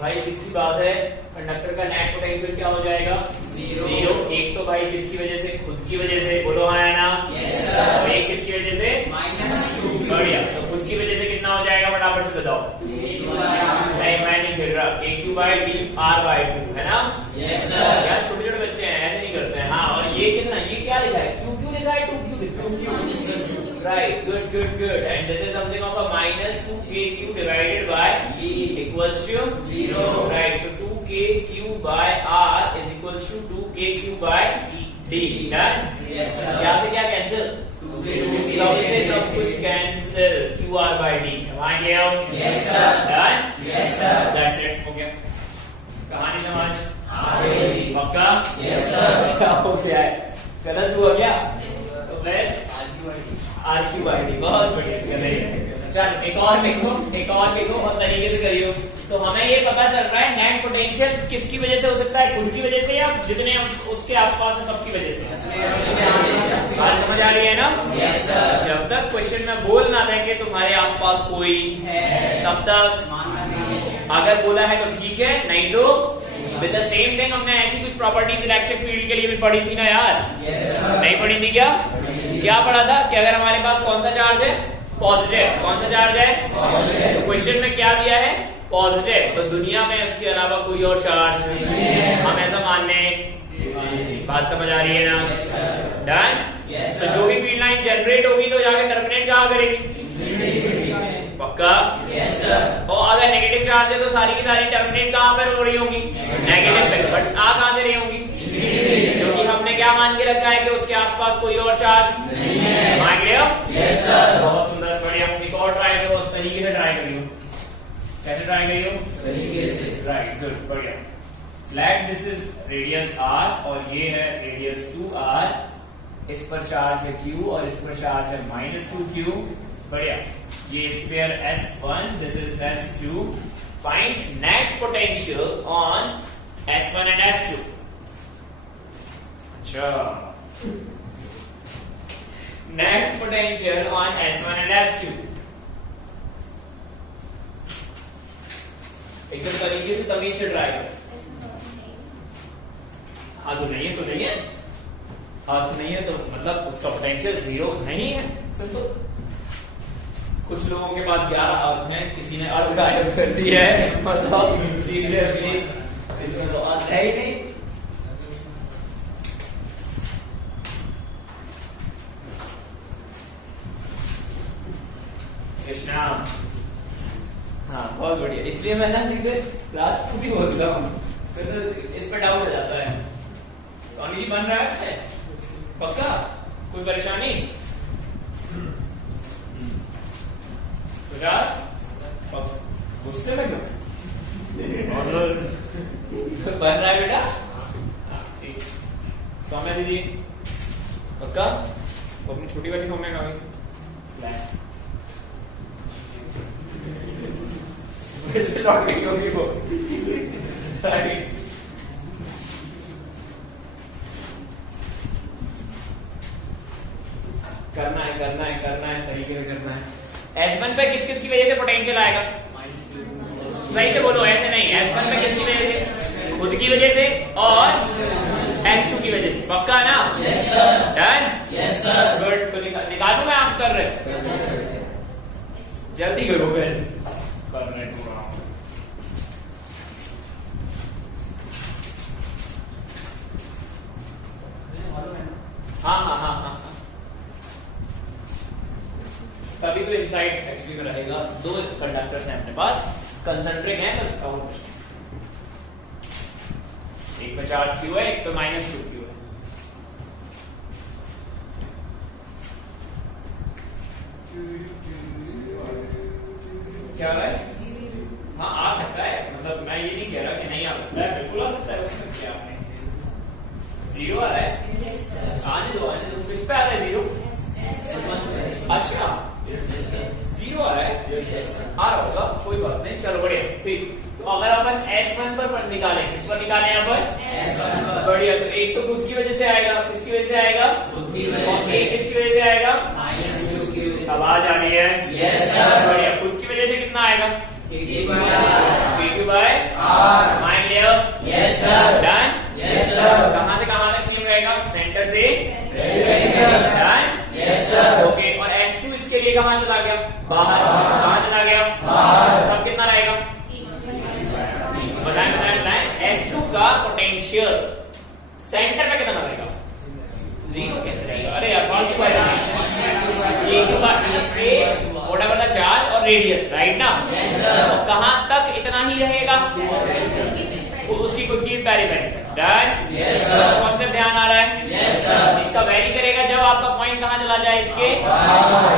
भाई सीधी बात है, कंडक्टर का नेट पोटेंशियल क्या हो जाएगा? जीरो। एक तो भाई किसकी वजह से? खुद की वजह से, बोलो हाँ है ना? yes, और एक किसकी वजह से? -2। बढ़िया, तो खुद की वजह से कितना हो जाएगा फटाफट से बताओ। नहीं मैं नहीं खेल रहा, KQ/DR/2 है ना? yes, यार छोटे छोटे बच्चे हैं, ऐसे नहीं करते हैं। हाँ, और ये कितना, ये क्या लिखा है? QQ लिखा है, 2Q लिखा है? Right, good, good, good. And this is something of a -2KQ divided by E equals to 0. Right, so 2KQ/R is equals to 2KQ/D. Done? Yes, sir. यहाँ से क्या कैंसिल? सबसे सब कुछ cancel, QR/D. Am I clear? Yes, sir. Done? Yes, sir. That's it. हो गया। कहानी समझ? पक्का? Yes, sir. क्या हो गया है? गलत हुआ क्या? तो फिर RQ/D, बहुत बढ़िया। चल एक और देखो और तरीके से करियो। तो हमें ये पता चल रहा है नेट पोटेंशियल किसकी वजह से हो सकता है? खुद की वजह से या जितने उसके आसपास है सबकी वजह से? बात समझ आ रही है ना? yes, sir. जब तक क्वेश्चन में बोल ना देंगे तुम्हारे आसपास कोई है तब तक अगर बोला है तो ठीक है, नहीं तो विद द सेम थिंग। हमने ऐसी कुछ प्रॉपर्टीज इलेक्ट्रिक फील्ड के लिए भी पढ़ी थी ना यार? yes, नहीं पढ़ी थी क्या? क्या पढ़ा था कि अगर हमारे पास कौन सा चार्ज है? पॉजिटिव। कौन सा चार्ज है? पॉजिटिव। तो क्वेश्चन में क्या दिया है? पॉजिटिव। तो दुनिया में उसके अलावा कोई और चार्ज नहीं है, हम ऐसा मानने। बात समझ आ रही है ना? डन? तो जो भी फील्ड लाइन जनरेट होगी तो जाके टर्मिनेट कहाँ करेगी? पक्का? और अगर नेगेटिव चार्ज है तो सारी की सारी टर्मिनेट कहाँ पर हो रही होगी? नेगेटिव पे। बट आ कहाँ से रही होगी? क्योंकि हमने क्या मान के रखा है कि उसके आसपास कोई और चार्ज नहीं है। Yes sir. बहुत सुंदर, बढ़िया। एक और ट्राई करो, तरीके से ट्राई करियो। कैसे ट्राई करियो? तरीके से। राइट, गुड, बढ़िया। Let this is radius R और ये है रेडियस 2R। इस पर चार्ज है Q और इस पर चार्ज है -2Q। बढ़िया। ये sphere S1, this is S2। Find net potential on S1 and S2। अच्छा, net potential on S1 and S2 एकदम तरीके से तमीज से ट्राई करो। हाँ तो नहीं है, तो नहीं है, अर्थ नहीं है तो मतलब उसका पोटेंशियल 0 नहीं है। सिंपल। कुछ लोगों के पास 11 अर्थ हैं, किसी ने अर्थ गायब कर दी है, मतलब सीरियसली इसमें तो अर्थ है ही नहीं। कृष्णा, हाँ बहुत बढ़िया। इसलिए मैं ना सीधे राजपूती बोलता हूँ, इस पर डाउट हो जाता है। सोनी जी बन रहा है आपसे? पक्का? कोई परेशानी? गुस्से में क्यों? बन रहा है बेटा? ठीक। सौम्या दीदी पक्का? वो अपनी छोटी वाली फॉर्म में कहाँ गई? वैसे लौट गई होगी वो। राइट, करना है तरीके से करना है। S1 पे किस किस की वजह से पोटेंशियल आएगा? सही से बोलो, ऐसे नहीं। S1 पे किसकी वजह से? खुद की वजह से और S2 की वजह से। पक्का ना? Yes sir. Done? Yes sir. Good. तो निकालू मैं, आप कर रहे? जल्दी करो फिर। कर रहे पूरा। हाँ। तभी तो इनसाइड एक्चुअली में रहेगा। दो कंडक्टर्स हैं अपने पास, कंसंट्रिक है बस, और कुछ नहीं। एक पे चार्ज क्यू है, एक पे -2 क्यू है। क्या रहा है? हाँ, आ सकता है, मतलब मैं ये नहीं कह रहा कि नहीं आ सकता है, बिल्कुल आ सकता है। उसमें क्या है? 0 आ रहा है? आने दो। किस पे आ रहा है 0? अच्छा, 0 आ रहा है? आ रहा होगा, कोई बात नहीं। चलो बढ़िया, ठीक। तो अगर अपन S1 पर निकालें, किस पर निकालें यहाँ पर? S1 पर। बढ़िया। तो एक तो खुद की वजह से आएगा, किसकी वजह से आएगा? खुद की वजह से। किसकी वजह से आएगा? -2q। आवाज आ रही है? Yes sir. बढ़िया। खुद की वजह से कितना आएगा? KQ/R। माइंड लिया? Yes sir. Done? Yes sir. कहां से कहां तक सेम रहेगा? सेंटर से डन? Yes sir. ओके। और S2 इसके लिए कहां चला गया? बाहर। कहां चला गया? बाहर। तब कितना रहेगा? बताएं। S2 का पोटेंशियल सेंटर पे कितना रहेगा? 0 कैसे रहेगा? अरे यार, बात की बात है। व्हाटएवर द चार्ज और रेडियस, राइट ना? तो कहां तक इतना ही रहेगा? उसकी खुद की periphery. Done? Yes sir. Concept ध्यान आ रहा है? Yes sir. इसका वेरी करेगा जब आपका पॉइंट कहां चला जाए इसके,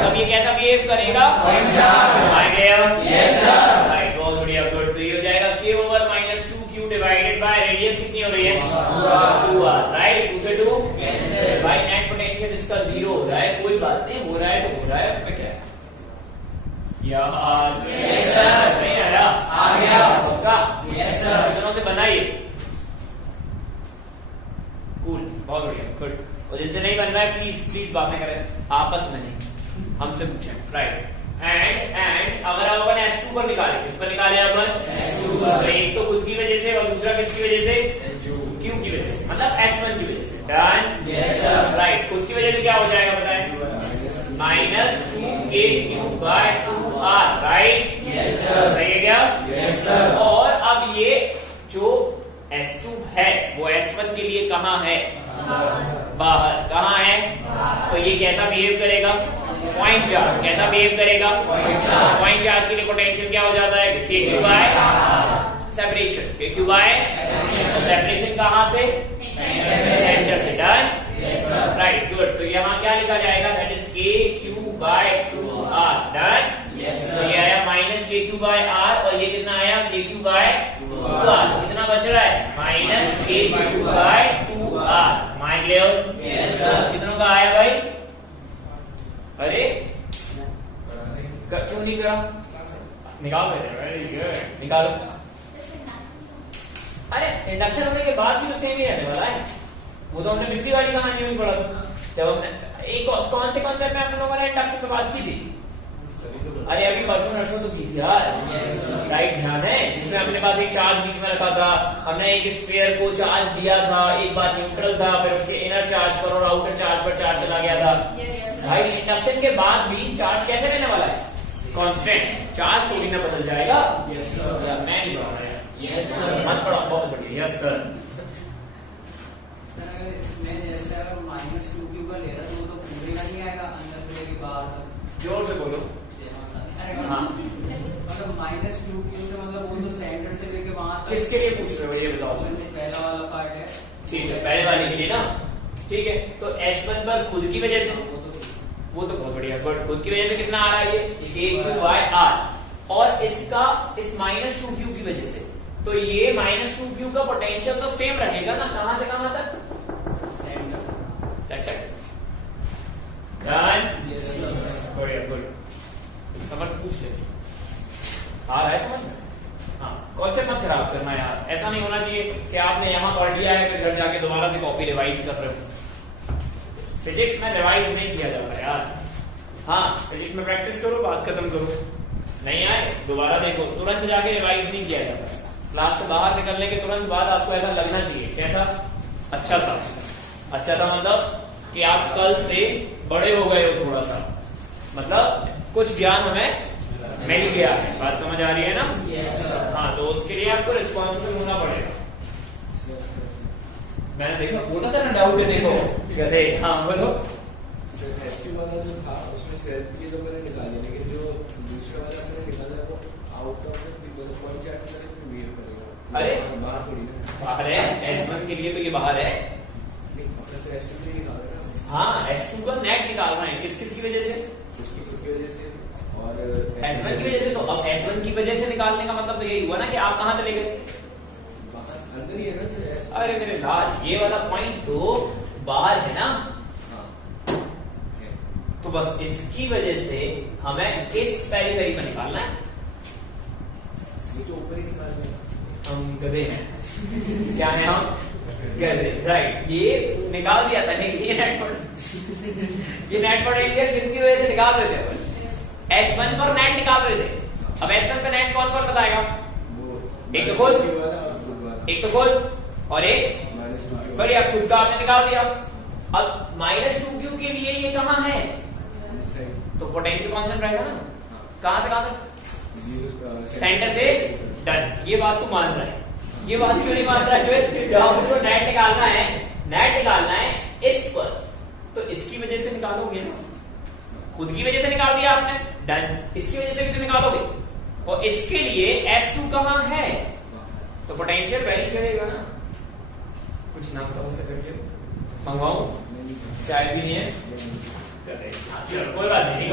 तब ये कैसा बिहेव करेगा? Yes sir. राइट, बहुत बढ़िया, गुड। तो ये हो जाएगा K/-2q डिवाइडेड बाय रेडियस कितनी हो रही है? 2r। राइट, 2 से 2 बाय नेट पोटेंशियल इसका 0 हो रहा है। कोई बात नहीं, हो रहा है तो हो रहा है, उसमें क्या है? यार यस सर। नहीं आ रहा? आ गया। होगा? Yes sir. कितनों से बनाइए? कूल, बहुत बढ़िया, गुड। और जिनसे नहीं बन रहा है प्लीज बातें करें, आपस में नहीं, हमसे पूछें। राइट। एंड अगर अपन S2 पर निकालें, किस पर निकाले अपन? S2 पर। एक तो खुद की वजह से और दूसरा किसकी वजह से? Q की वजह से, मतलब S1 की वजह से। डन? Yes sir. राइट। खुद की वजह से क्या हो जाएगा बताएं? -2kq/2r। राइट? Yes sir. सही है क्या? Yes sir. और अब ये जो S2 है वो S1 के लिए कहां है? बाहर। कहां है? तो ये कैसा बिहेव करेगा? Point charge. कैसा बिहेव करेगा? पॉइंट चार्ज के लिए पोटेंशियल क्या हो जाता है? KQ/R। सेपरेशन। सेपरेशन कहां से? सेंटर से। डन? Right, good. तो यहाँ क्या लिखा जाएगा? That is KQ/2r। डन? तो ये आया -KQ/R और ये कितना आया? KQ/2r। कितना बच रहा है? -KQ/2r। माइंड ले? कितनों का आया भाई? अरे क्यों नहीं करा? निकालो। वेरी गुड, निकालो। अरे इंडक्शन होने के बाद भी तो सेम ही रहने वाला है। वो तो हमने पिछली वाली कहानी में पढ़ा था, जब हमने एक कौन से कॉन्सेप्ट में हम लोगों ने इंडक्शन पे बात की थी? अरे अभी परसों नरसों तो की थी यार। राइट, ध्यान है? जिसमें अपने पास एक चार्ज बीच में रखा था, हमने एक स्फीयर को चार्ज दिया था, एक बार न्यूट्रल था, फिर उसके इनर चार्ज पर और आउटर चार्ज पर चार्ज चला गया था। भाई इंडक्शन के बाद भी चार्ज कैसे रहने वाला है? कांस्टेंट। चार्ज थोड़ी ना बदल जाएगा। मैं नहीं पढ़ा रहा, मत पढ़ो। बहुत बढ़िया। Yes sir. -2q का ले रहा तो वो तो पूरे का नहीं आएगा, अंदर से लेके बाहर तक। जोर से बोलो। हाँ, मतलब -2q से मतलब वो तो सेंटर से लेके वहां तक। किसके लिए पूछ रहे हो ये बताओ? पहला वाला पार्ट है। ठीक है, पहले वाले के लिए ना। ठीक है, तो S1 पर खुद की वजह से, वो तो बहुत बढ़िया, गुड। खुद की वजह से कितना आ रहा है? ये KQ/R। और इसका इस -2q की वजह से, तो ये -2q का पोटेंशियल तो सेम रहेगा ना? कहां से कहां तक? सेंटर। Done, Yes. बढ़िया, गुड। समझ पूछ ले, आ रहा है समझ में? हाँ, कॉन्सेप्ट मत खराब करना यार, ऐसा नहीं होना चाहिए कि आपने यहाँ पढ़ लिया है फिर घर जाके दोबारा से कॉपी रिवाइज कर रहे हो। फिजिक्स में रिवाइज नहीं किया जाता यार। हाँ, फिजिक्स में प्रैक्टिस करो, बात खत्म करो, नहीं आए दोबारा देखो, तुरंत जाके रिवाइज नहीं किया जाता। क्लास से बाहर निकलने के तुरंत बाद आपको ऐसा लगना चाहिए, कैसा? अच्छा सा मतलब कि आप कल से बड़े हो गए हो थोड़ा सा, मतलब कुछ ज्ञान हमें मिल गया है। बात समझ आ रही है ना? Yes. हाँ, तो उसके लिए आपको रिस्पॉन्सिबल होना पड़ेगा। मैंने देखा बोला था ना डाउट है, देखो गधे। हाँ बोलो। S2 वाला जो था उसमें सेल्फ के लिए तो मैंने निकाला, लेकिन जो दूसरा वाला मैंने निकाला वो out of the point chart से फिर वेव करेगा। अरे बाहर थोड़ी ना, बाहर है, S1 के लिए तो ये बाहर है। नहीं अपने तो S2 के लिए निकाला ना, हाँ, S2 का नेट निकालना है, किस किस की वजह से? उसकी वजह से और S1 की वजह से। तो अब S1 की वजह से निकालने का मतलब तो यही हुआ ना कि आप कहाँ चले गए? बाहर अंदर ही है ना जो S2। अरे मेरे लाल, ये वाला पॉइंट तो बाहर है ना, हाँ है। तो बस इसकी वजह से हमें इस पेरिफेरी में निकालना है। ये तो ऊपर ही निकालना है। हम गधे हैं। क्या है हम? गधे, राइट। ये निकाल दिया था, नहीं ये नेट पोटेंशियल किसकी वजह से निकाल रहे थे? S1 पर नेट निकाल रहे थे। अब S1 पे नेट कौन कौन बताएगा? वो एक तो खुद, -2 वाला और खुद वाला एक तो खुद और एक -2 बढ़िया, खुद का आपने निकाल दिया। अब -2q के लिए ये कहाँ है? तो पोटेंशियल कांस्टेंट रहेगा ना, कहां से कहां तक? सेंटर से। डन, ये बात तू मान रहा है। ये बात क्यों नहीं मान रहा है? जब हमको नेट निकालना है इस पर, तो इसकी वजह से निकालोगे ना, खुद की वजह से निकाल दिया आपने, डन। इसकी वजह से भी तो निकालोगे, और इसके लिए S2 कहां है? तो पोटेंशियल वैरी करेगा ना। कुछ नाश्ता हो सके मंगवाऊं? चाय भी नहीं है, चलो कोई बात नहीं।